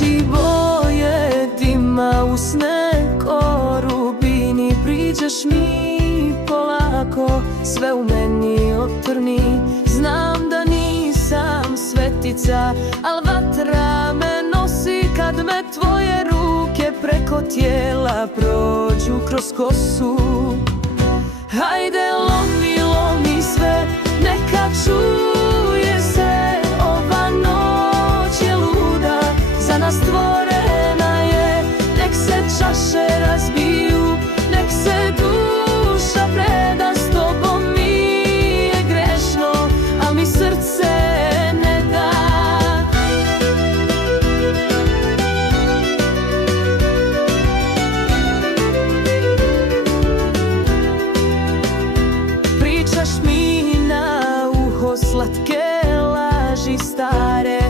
oči boje dima, usne ko rubini. Priđeš mi polako, sve u meni otrni. Znam da nisam svetica, al vatra me nosi kad me tvoje ruke preko tijela prođu kroz kosu. Hajde lomi, lomi sve, neka čuje se, ova noć je luda, za nas stvorena je. Nek se čaše razbiju, nek se duša preda, s tobom mi je grešno, al mi srce ne da. Pričaš mi na uho slatke laži stare,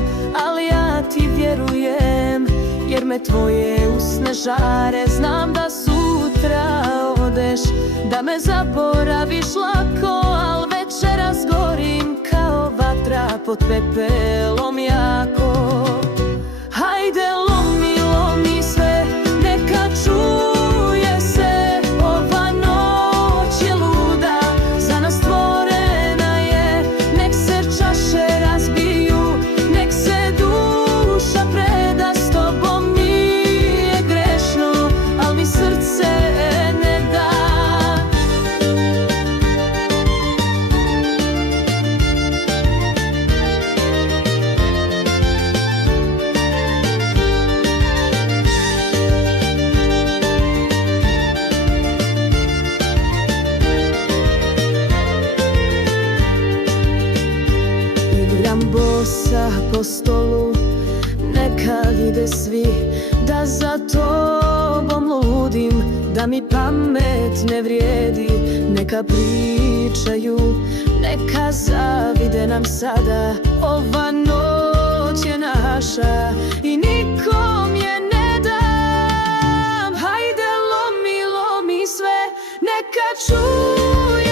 ali ja ti vjerujem, jer me tvoje usne žare. Znam da sutra odeš, da me zaboraviš lako, al večeras gorim kao vatra pod pepelom jako. Hajde lomi, lomi sve, neka čuje se, ova noć je luda, za nas stvorena je. Nek se čaše razbiju, nek se duša preda, s tobom mi je grešno, al mi srce ne da. Igram bosa po stolu, neka vide svi da za tobom ludim, da mi pamet ne vrijedi. Neka pričaju, neka zavide nam sada, ova noć je naša i nikom je ne dam. Hajde lomi, lomi sve, neka čuje